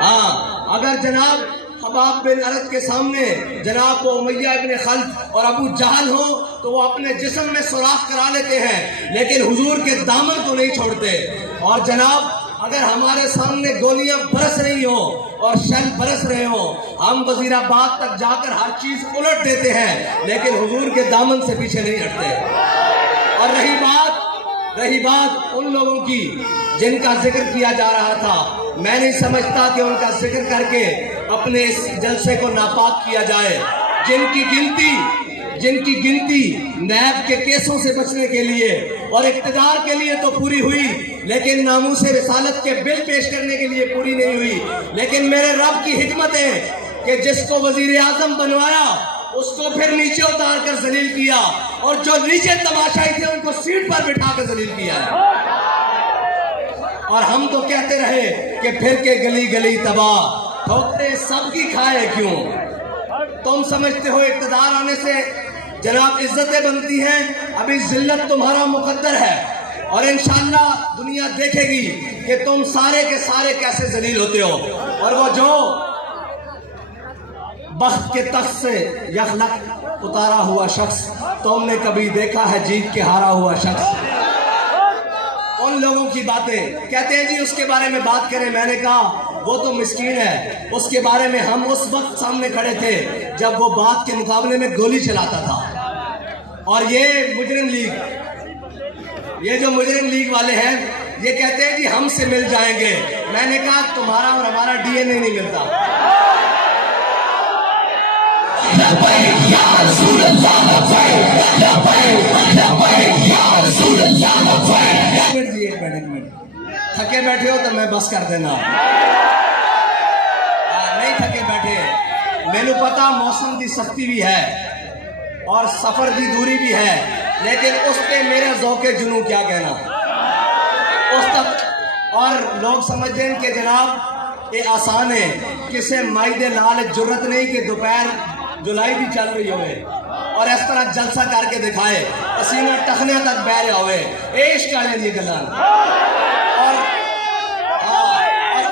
ہاں اگر جناب خباب بن ارد کے سامنے جناب امیہ ابن خلف اور ابو جہل ہو تو وہ اپنے جسم میں سوراخ کرا لیتے ہیں لیکن حضور کے دامن کو نہیں چھوڑتے. اور جناب اگر ہمارے سامنے گولیاں برس رہی ہوں اور شل برس رہے ہوں ہم وزیر آباد تک جا کر ہر چیز الٹ دیتے ہیں لیکن حضور کے دامن سے پیچھے نہیں ہٹتے. اور رہی بات ان لوگوں کی جن کا ذکر کیا جا رہا تھا، میں نہیں سمجھتا کہ ان کا ذکر کر کے اپنے اس جلسے کو ناپاک کیا جائے. جن کی گنتی نیب کے کیسوں سے بچنے کے لیے اور اقتدار کے لیے تو پوری ہوئی لیکن ناموس رسالت کے بل پیش کرنے کے لیے پوری نہیں ہوئی. لیکن میرے رب کی حکمت ہے کہ جس کو وزیر اعظم بنوایا اس کو پھر نیچے اتار کر ذلیل کیا اور جو نیچے تماشائی تھے ان کو سیٹ پر بٹھا کر ذلیل کیا ہے. اور ہم تو کہتے رہے کہ پھر کے گلی گلی تباہ ٹھوکریں سب کی کھائے کیوں. تم سمجھتے ہو اقتدار آنے سے جناب عزتیں بنتی ہیں، ابھی ذلت تمہارا مقدر ہے اور انشاءاللہ دنیا دیکھے گی کہ تم سارے کے سارے کیسے ذلیل ہوتے ہو. اور وہ جو بخت کے تخت سے یخلق اتارا ہوا شخص تم نے کبھی دیکھا ہے جیت کے ہارا ہوا شخص؟ ان لوگوں کی باتیں کہتے ہیں جی اس کے بارے میں بات کریں. میں نے کہا وہ تو مسکین ہے، اس کے بارے میں ہم اس وقت سامنے کھڑے تھے جب وہ بات کے مقابلے میں گولی چلاتا تھا. اور یہ مجرم لیگ، یہ جو مجرم لیگ والے ہیں یہ کہتے ہیں جی ہم سے مل جائیں گے. میں نے کہا تمہارا اور ہمارا ڈی این اے نہیں ملتا. تھکے بیٹھے ہو تو میں بس کر دینا، نہیں تھکے بیٹھے. میں پتا موسم کی سختی بھی ہے اور سفر کی دوری بھی ہے لیکن اس پہ میرا ذوق جنوں کیا کہنا اس تک. اور لوگ سمجھتے ہیں کہ جناب یہ آسان ہے، کسے مائی دے لال جرت نہیں کہ دوپہر جولائی بھی چل رہی ہوئے اور اس طرح جلسہ کر کے دکھائے پسینہ ٹخنے تک بہ رہا ہوئے. عشق والے دی گلاں اور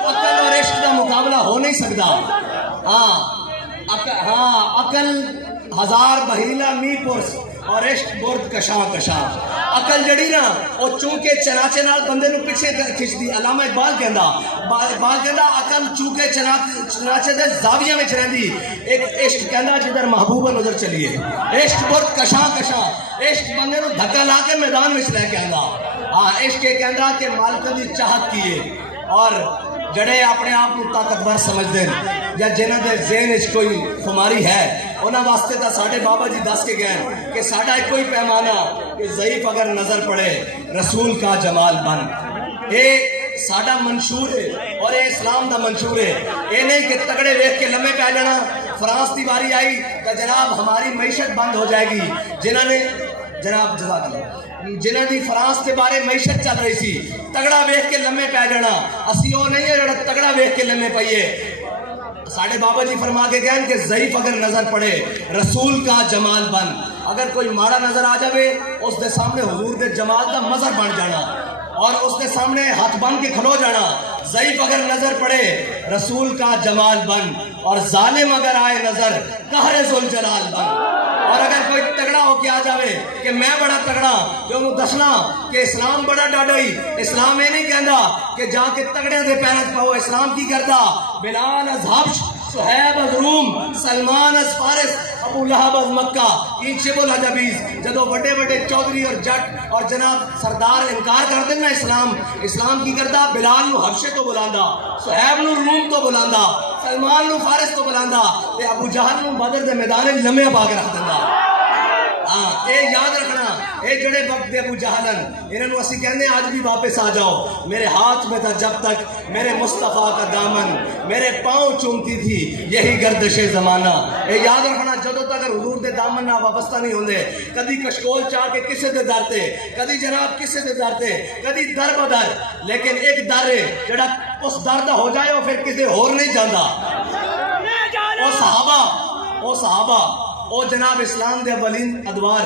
عقل اور عشق کا مقابلہ ہو نہیں سکتا. عقل ہزار بہیلا می پرس اور عشق برد کشاں کشاں. عقل جڑی نا وہ چونکہ چناچے نال بندے نو پیچھے کھچدی. علامہ اقبال کہندا عقل چونکہ چناچے دے زاویہ وچ رہندی، ایک عشق کہندا جدھر محبوبہ نظر چلیے. عشق برد کشاں کشاں، عشق بندے نو دھکا لا کے میدان وچ لے کے آندا. عشق یہ کہندا کہ مالک دی چاہت کیے. اور جڑے اپنے آپ کو طاقتور سمجھتے ہیں یا جنہاں دے ذہن وچ کوئی خماری ہے انہاں واسطے تا ساڈے بابا جی دس کے گئے کہ ساڈا ایک کوئی پیمانہ کہ ضعیف اگر نظر پڑے رسول کا جمال بن. اے ساڈا منشور ہے اور اے اسلام دا منشور ہے. اے نہیں کہ تگڑے ویکھ کے لمے پہ جانا. فرانس دی باری آئی کہ جناب ہماری معیشت بند ہو جائے گی. جنہاں نے جناب جزاک اللہ جنہاں دی فرانس کے بارے معیشت چل رہی سی تگڑا ویکھ کے لمے پہ جانا. اسی وہ نہیں ہے جڑا تگڑا ویکھ کے لمے پئیے. ساڑھے بابا جی فرما کے گئے کہ ضعیف اگر نظر پڑے رسول کا جمال بن. اگر کوئی ماڑا نظر آ جاوے اس دے سامنے حضور دے جمال دا مظہر بن جانا اور اس دے سامنے ہاتھ بن کے کھلو جانا. ضعیف اگر نظر پڑے رسول کا جمال بن اور ظالم اگر آئے نظر قہر ذوالجلال بن. اور اگر کوئی تگڑا ہو کے آ جاوے کہ میں بڑا تگڑا جو انہوں دسنا کہ اسلام بڑا ڈاڈوئی. اسلام یہ نہیں کہندا کہ جا کے تگڑے دے پیرت پاؤ. اسلام کی کردا بلال از حبش، صہیب از روم، سلمان از فارس، ابو لہب از مکہ، این شب الحجبیز. جدو بڑے بڑے چودھری اور جٹ اور جناب سردار انکار کر دینا اسلام کی کردا بلال نو حبشے تو بلاندا، صہیب نو روم تو بلاندا، سلمان نو فارس تو بلاندا تے ابو جہل نو بدر دے میدان لمے پا کے رکھ دیندا. اے یاد رکھنا اے جڑے وقت دے ابو جہلن انہوں نے اسی کہنے آج بھی واپس آ جاؤ. میرے ہاتھ میں تھا جب تک میرے مصطفیٰ کا دامن، میرے پاؤں چومتی تھی یہی گردش زمانہ. اے یاد رکھنا جدو تک حضور دے دامن نہ وابستہ نہیں ہوندے کدی کشکول چاہ کے کسے دے درتے، کدی جناب کسے دے درتے، کدی در بدر. لیکن ایک در ہے جڑا اس در دا ہو جائے وہ پھر کسے اور نہیں جاندہ. او صحابہ او جناب اسلام دے اولین ادوار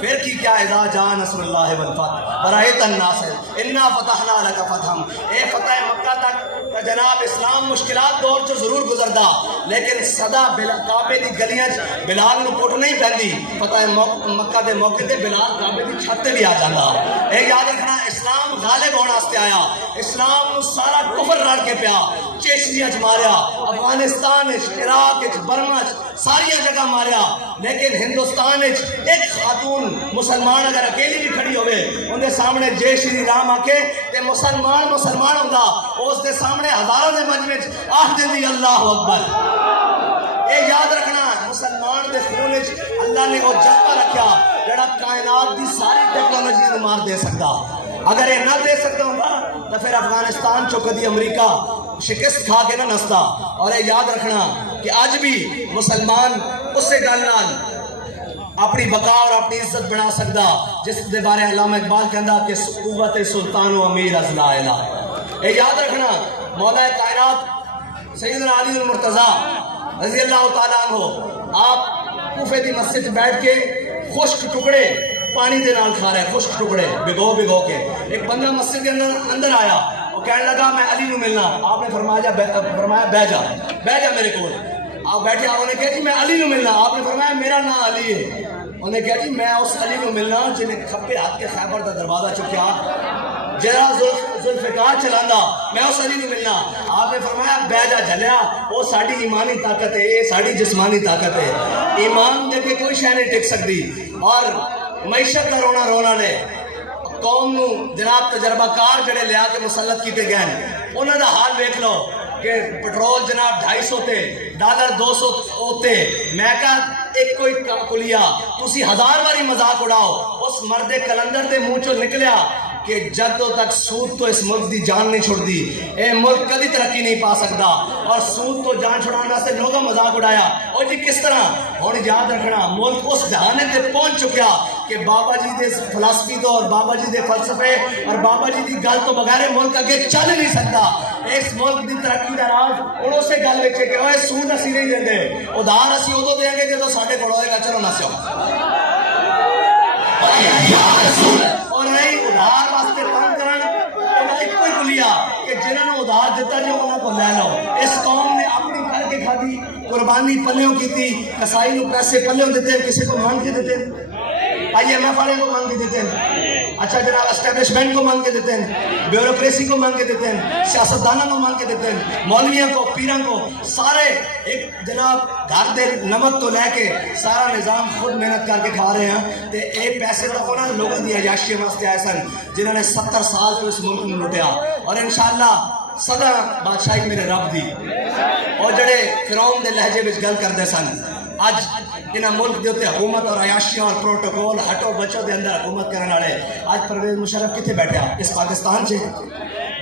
پھر کی کیا اذا جاء نصر اللہ والفتح ورأیت الناس انا فتحنا لک فتحا، اے فتح مکہ تک جناب اسلام مشکلات دور چ ضرور گزردا لیکن صدا کعبے دی گلیاں بلال نو پٹ نہیں پیندی، فتح مکہ دے موقع تے بلال کعبے دی چھت تے بھی آ جاندا۔ اے یاد رکھنا اسلام غالب ہونے واسطے آیا، اسلام نو سارا کفر رل کے پیا، چیچنیا چ ماریا، افغانستان عراق برما ساری جگہ ماریا، لیکن ہندوستان ایک خاتون مسلمان اگر اکیلی بھی کھڑی ہوئے ان دے سامنے جے شری رام آکے تے مسلمان ہوتا اس دے سامنے ہزاروں دے مجمع آہ دی اللہ اکبر۔ اے یاد رکھنا مسلمان دے خون اللہ نے وہ جذبہ رکھا جڑا کائنات دی ساری ٹیکنالوجی نو مار دے سکتا، اگر یہ نہ دے سکتا ہوں تو پھر افغانستان چو کدی امریکہ شکست کھا کے نہ نستا۔ اور یہ یاد رکھنا کہ آج بھی مسلمان اسے گل نال اپنی بقا اور اپنی عزت بنا سکتا جس دے بارے علامہ اقبال کہندا کہ قوت سلطان و امیر از لا الہ۔ یہ یاد رکھنا مولا کائنات سیدنا علی المرتضیٰ رضی اللہ تعالیٰ عنہ آپ کوفے دی مسجد بیٹھ کے خشک ٹکڑے پانی دے نال کھا رہے ہیں، خشک ٹکڑے بھگو بھگو کے۔ ایک بندہ مسجد کے اندر آیا، وہ کہنے لگا میں علی نو ملنا، آپ نے فرمایا بہ جا میرے کو۔ آپ بیٹھے، آپ نے کہا جی میں علی نو ملنا، آپ نے فرمایا میرا نام علی ہے۔ انہوں نے کہا جی میں اس علی نو ملنا جنہیں کھپے ہاتھ کے خیبر دا دروازہ چکیا جرا ذوالفقار چلانا، میں اس علی نو ملنا۔ آپ نے فرمایا بہ جا جھلیا، وہ ساڑی ایمانی طاقت ہے، یہ ساڑی جسمانی طاقت ہے، ایمان دے کے کوئی شے نہیں ٹک سکتی۔ اور معیشت کا رونا لے قوم نو جناب تجربہ کار جڑے لیا کے مسلط کیتے گئے انہوں دا حال دیکھ لو کہ پٹرول جناب 250 تے ڈالر 200 ہوتے، میں کہا ایک کوئی کلیا تسی 1000 باری مذاق اڑاؤ، اس مرد کلندر دے منہ چو نکلیا کہ جدوں تک سود تو اس ملک دی جان نہیں چھوڑ دی اے ملک کدی ترقی نہیں پا سکتا۔ اور سود تو جان چھڑانے واسطے لوگوں مذاق اڑایا، اور جی کس طرح ہوں یاد رکھنا ملک اس دہانے تے پہنچ چکیا کہ بابا جی دے فلسفی تو اور بابا جی دے فلسفے اور بابا جی دی گل تو بغیر ملک اگے چل نہیں سکتا۔ اس ملک دی ترقی دا راز انہوں سے گل وچ کہ اوے سود اسی نہیں دیندے، ادھار اسی ادو دیں گے جدوں ساڈے کول ہوئے گا، چلو نسو اور نہیں ادھار واسطے تنگ کرن ایک کوئی کلیا کہ جنہوں نے ادھار دیتا جو انہوں کو لے لو۔ اس قوم نے اپنی کر کے کھادی، قربانی پلیوں کی تھی، کسائی نو پیسے پلیوں دیتے، کسی کو مانگ کے دیتے، IMF والے کو مانگ کے دیتے ہیں، اچھا جناب اسٹیبلشمنٹ کو مانگ کے دیتے ہیں، بیوروکریسی کو مانگ کے دیتے ہیں، سیاستدانوں کو مانگ کے دیتے ہیں، مولویوں کو، پیروں کو، سارے ایک جناب گھر دے نمک تو لے کے سارا نظام خود محنت کر کے کھا رہے ہیں۔ تے اے پیسے تو انہوں نے لوگوں دی عیاشی واسطے آئے سن جنہوں نے 70 سال تو اس ملک میں لٹیا، اور انشاءاللہ سدا بادشاہی میرے رب دی۔ اور جڑے فرعون دے لہجے وچ گل کردے سن اج انہاں ملک دے اتنے حکومت اور عیاشیاں اور پروٹوکول ہٹو بچو دے اندر حکومت کرنے والے اج پرویز مشرف کتنے بیٹھا اس پاکستان سے۔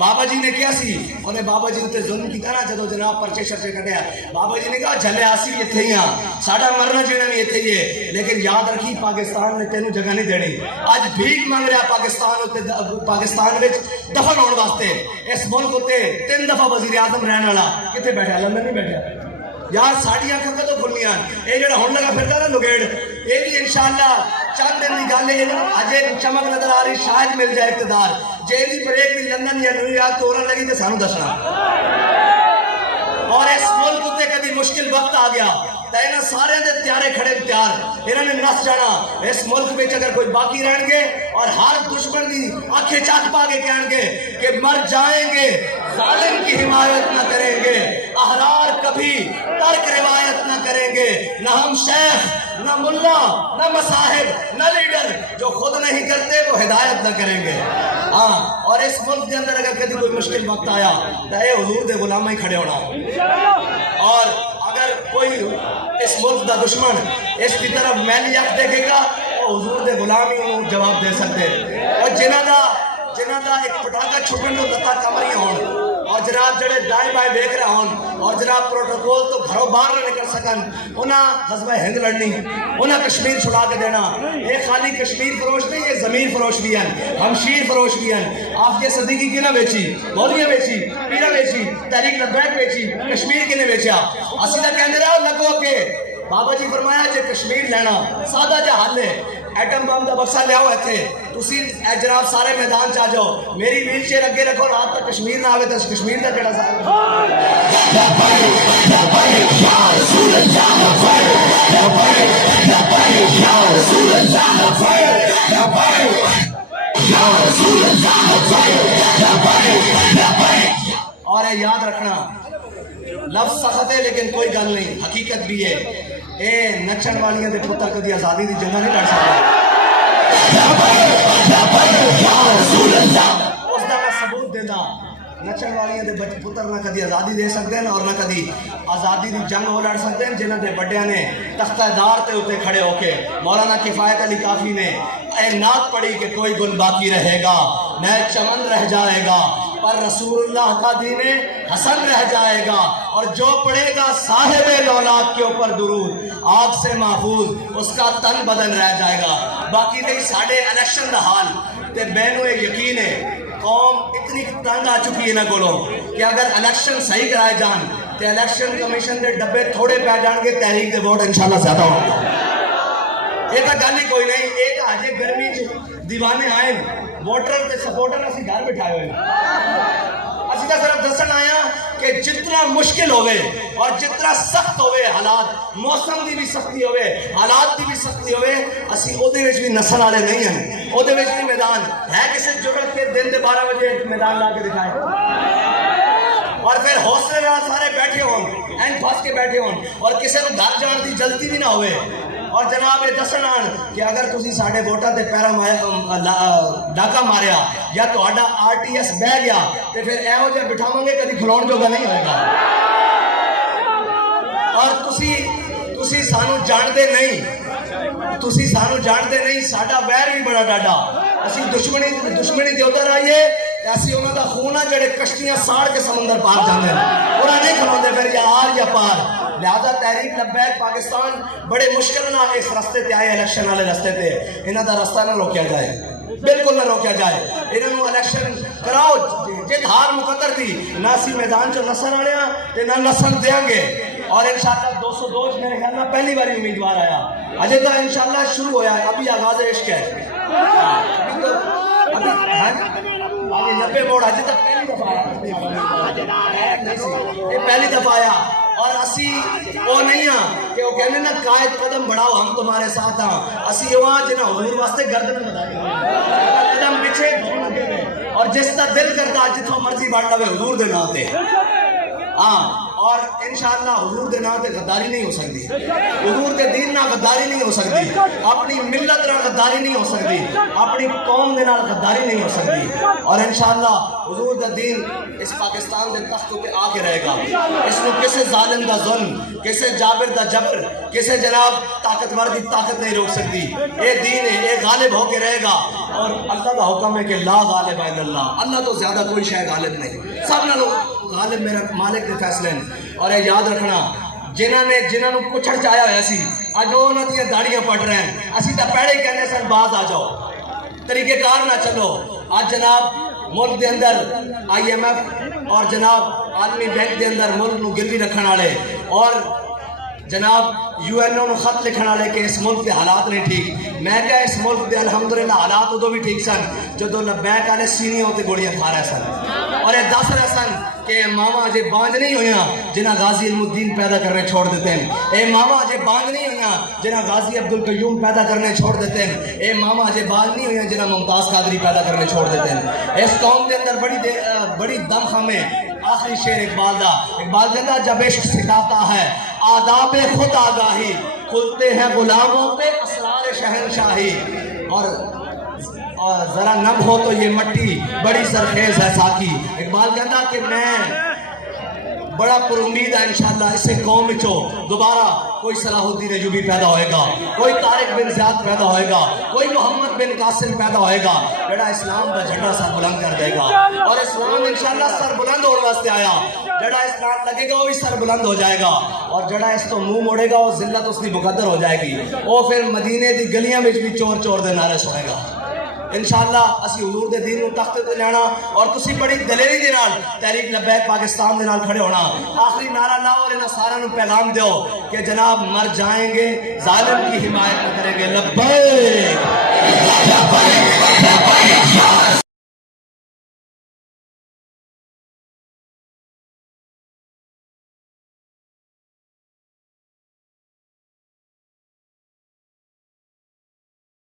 بابا جی نے کیا سی انہیں بابا جی تے ظلم کیتا نا جدو جناب پرچے شرچے کٹیا، بابا جی نے کہا جھلے آسی بھی اتھے ہی ہاں، ساڈا مرنا جینا بھی اتھے ہی ہے، لیکن یاد رکھی پاکستان نے تینوں جگہ نہیں دینی۔ اج بھیک مانگ رہا پاکستان وچ دفن ہونے واسطے، اس ملک اتنے 3 دفعہ وزیر اعظم رہن والا کتنے بیٹھا، لندن نہیں بیٹھا۔ یار ساڑی آنکھوں کا تو کھلنیاں یہ جڑا ہون لگا پھرتا نا لگیڑ یہ بھی انشاءاللہ چند دن کی گل ہے، اجے چمک نظر آ رہی شاید مل جائے اقتدار، جے دی بریک بھی لندن یا نیو یارک تو اورن لگی تو سانو دسنا۔ اور اس ملک اتنے کدی مشکل وقت آ گیا تو انہاں سارے دے تیارے کھڑے تیار، انہوں نے نس جانا اس ملک میں اگر کوئی باقی رہن گے اور ہر دشمن دی آنکھیں چاک پا کے کہیں گے کہ مر جائیں گے، ظالم کی حمایت نہ کریں گے، احرار کبھی ترک روایت نہ کریں گے، نہ ہم شیخ نہ ملا نہ مصاحب نہ لیڈر جو خود نہیں کرتے وہ ہدایت نہ کریں گے۔ ہاں اور اس ملک کے اندر اگر کبھی کوئی مشکل وقت آیا تو اے حضور دے غلام ہی کھڑے ہونا، اور اگر کوئی اس ملک دا دشمن اس کی طرف میلی اکھ دیکھے گا وہ حضور دے غلامی انہوں جواب دے سکتے، اور جنہ دا ایک پٹاکا چھٹن تو لتا کمری ہون، اور جناب جڑے دائیں بائیں دیکھ رہے ہون، اور جناب پروٹوکول تو گھروں باہر نہ نکل سکن، انہاں غزوہ ہند لڑنی، انہاں کشمیر چھڑا کے دینا۔ یہ خالی کشمیر فروش نہیں، یہ زمین فروش بھی ہیں، ہمشیر فروش بھی ہیں۔ آفیہ صدیقی کی نہ بیچی، مولویاں بیچی، پیرہ بیچی، تحریک لبیک بیچی، کشمیر کی نے بیچا۔ اسی دا کہنے رہا لگو کہ بابا جی فرمایا جے کشمیر لینا سادہ جا حل ہے ایٹم بم دا بکسا لیاؤ ایتھے تسی اے جناب سارے میدان چ آ جاؤ میری ویل چیئر اگے رکھو رات تک کشمیر نہ آوے تو کشمیر دا کیڑا سارا اور یاد رکھنا لفظ سخت ہے لیکن کوئی گل نہیں حقیقت بھی ہے اے نچن والیاں دے پتر کدی آزادی دی جنگ نہیں لڑ سکتا اس دا میں ثبوت دینا نچن والیاں دے پتر نہ کدی آزادی دے سکتے ہیں اور نہ کدی آزادی دی جنگ ہو لڑ سکتے ہیں جنہاں دے بڑیاں نے تختہ دار تے اوتے کھڑے ہو کے مولانا کفایت علی کافی نے اے نعت پڑھی کہ کوئی گل باقی رہے گا نہ چمن رہ جائے گا پر رسول اللہ کا دین حسن رہ جائے گا اور جو پڑھے گا صاحب لولاد کے اوپر درود آگ سے محفوظ اس کا تن بدن رہ جائے گا باقی نہیں ساڑھے الیکشن دا حال تے بینو یقین ہے قوم اتنی تنگ آ چکی ہے نہ کولو کہ اگر الیکشن صحیح کرائے جان تے الیکشن کمیشن دے ڈبے تھوڑے پہ جان گے تحریک دے ووٹ انشاءاللہ زیادہ ہوں گے یہ تو گل ہی کوئی نہیں ایک آجے گرمی دیوانے آئے ووٹر تے سپورٹر اسی گھر بٹھائے ہوئے اسی تا صرف دسن آیا کہ جتنا مشکل ہوئے اور جتنا سخت ہوئے حالات موسم دی بھی سختی ہوئے حالات دی بھی سختی ہوئے اسی او دے وچ بھی نسل والے نہیں ہیں او دے وچ بھی میدان ہے کسی جرت کے دن دے 12 بجے میدان لا کے دکھائے اور پھر حوصلے نال سارے بیٹھے ہون این پھنس کے بیٹھے ہون اور کسی کو گھر جان دی جلدی بھی نہ ہوئے اور جناب یہ دسن آن کہ اگر تسی ساڑھے ووٹاں تے پیرا ڈاکا ماریا یا تو آڈا RTS بہ گیا تے پھر اے ہو جائے بٹھا مانگے کدی کھلون جو گا نہیں ہوئے گا اور تسی سانو جاندے نہیں ساڑھا ویر بھی بڑا ڈاڈا اسی دشمنی دے ادھر آئیے ایسی انہوں دا خونہ جڑے کشتیاں ساڑھ کے سمندر پار جاندے انہاں نہیں کھلون دے پھر یا آر یا پار لہذا تحریک لبیک پاکستان بڑے مشکل نہ اس رستے تے آئے الیکشن والے رستے تے انہاں دا رستہ نہ روکیا جائے بالکل نہ روکیا جائے انہوں الیکشن کراؤ جت ہار مقدر تھی نہ سی میدان چو نسل آنے تے نہ نسل دیں گے اور انشاءاللہ 202 میرے خیال میں پہلی باری امیدوار آیا اجے تو انشاءاللہ شروع ہویا ہے ابھی آغاز عشق ہے ابھی 90 ووٹ اجے تک پہلی دفعہ آیا یہ پہلی دفعہ آیا اور اسی وہ نہیں ہاں کہ وہ کہنے نا قائد قدم بڑھاؤ ہم تمہارے ساتھ ہاں اسی وہاں جنہ حضور واسطے گردن بتائیں قدم بچھے دھون لگے ہوئے اور جس تا دل کرتا جتوں مرضی بڑھ لوے حضور دے ناتے ہاں اور انشاءاللہ حضور دے نام تے غداری نہیں ہو سکتی حضور دے دین نہ غداری نہیں ہو سکتی اپنی ملت نہ غداری نہیں ہو سکتی اپنی قوم دے نال غداری نہیں ہو سکتی اور انشاءاللہ حضور دے دین اس پاکستان دے تخت تے آ کے رہے گا اس کو کسے ظالم دا ظلم کسے جابر دا جبر کسے جناب طاقتور دی طاقت نہیں روک سکتی اے دین ہے اے غالب ہو کے رہے گا اور اللہ دا حکم ہے کہ لا غالب الا اللہ اللہ تو زیادہ کوئی شے غالب نہیں سب نالوں غالب میرا مالک دے فیصلے اور یہ یاد رکھنا جنہاں نو کچھڑ چاہیا ہویا سی اج انہاں دی داڑیاں پٹ رہے ہیں اسی تا پہلے ہی کہنے سن باز آ جاؤ طریقہ کار نہ چلو آج جناب ملک دے اندر IMF اور جناب عالمی بینک دے اندر ملک نو گروی رکھن والے اور جناب UN نو خط لکھن والے کہ اس ملک کے حالات نہیں ٹھیک میں کہا اس ملک دے الحمدللہ حالات ادو بھی ٹھیک سن جدو لبیک والے سینیوں تے گولیاں کھا رہے سن اور یہ دس رہے سن کہ ماما اجے بانج نہیں ہویاں جنہ غازی علم الدین پیدا کرنے چھوڑ دیتے ہیں اے ماما اجے بانج نہیں ہویاں جنہ غازی عبدالقیوم پیدا کرنے چھوڑ دیتے ہیں اے ماما اجے بانج نہیں ہویاں جنہ ممتاز قادری پیدا کرنے چھوڑ دیتے ہیں اس قوم کے اندر بڑی دم خم ہے آخری شعر اقبال کہتا جب عشق سکھاتا ہے آداب خود آگاہی کھلتے ہیں غلاموں پہ اسرار شہنشاہی اور ذرا نم ہو تو یہ مٹی بڑی سرخیز ہے ساکی اقبال کہتا کہ میں بڑا پر امید ہے انشاءاللہ اسے قوم چو دوبارہ کوئی صلاح الدین ایوبی پیدا ہوئے گا کوئی طارق بن زیاد پیدا ہوئے گا کوئی محمد بن قاسم پیدا ہوئے گا جڑا اسلام کا جھنڈا سر بلند کر دے گا اور اسلام انشاءاللہ سر بلند ہونے واسطے آیا جڑا اسلام لگے گا وہ بھی سر بلند ہو جائے گا اور جڑا اس تو منہ موڑے گا وہ ذلت اس کی مقدر ہو جائے گی وہ پھر مدینے دی گلیاں میں بھی چور چور دے نعرے سنے گا انشاءاللہ اسی حضور دے دین نو تخت تے لینا اور تسی بڑی دلیری دے نال تحریک لبیک پاکستان دے نال کھڑے ہونا. آخری نعرہ لاؤ اور انہاں سارا نو پیغام دیو کہ جناب مر جائیں گے ظالم کی حمایت نہ کریں گے. لبیک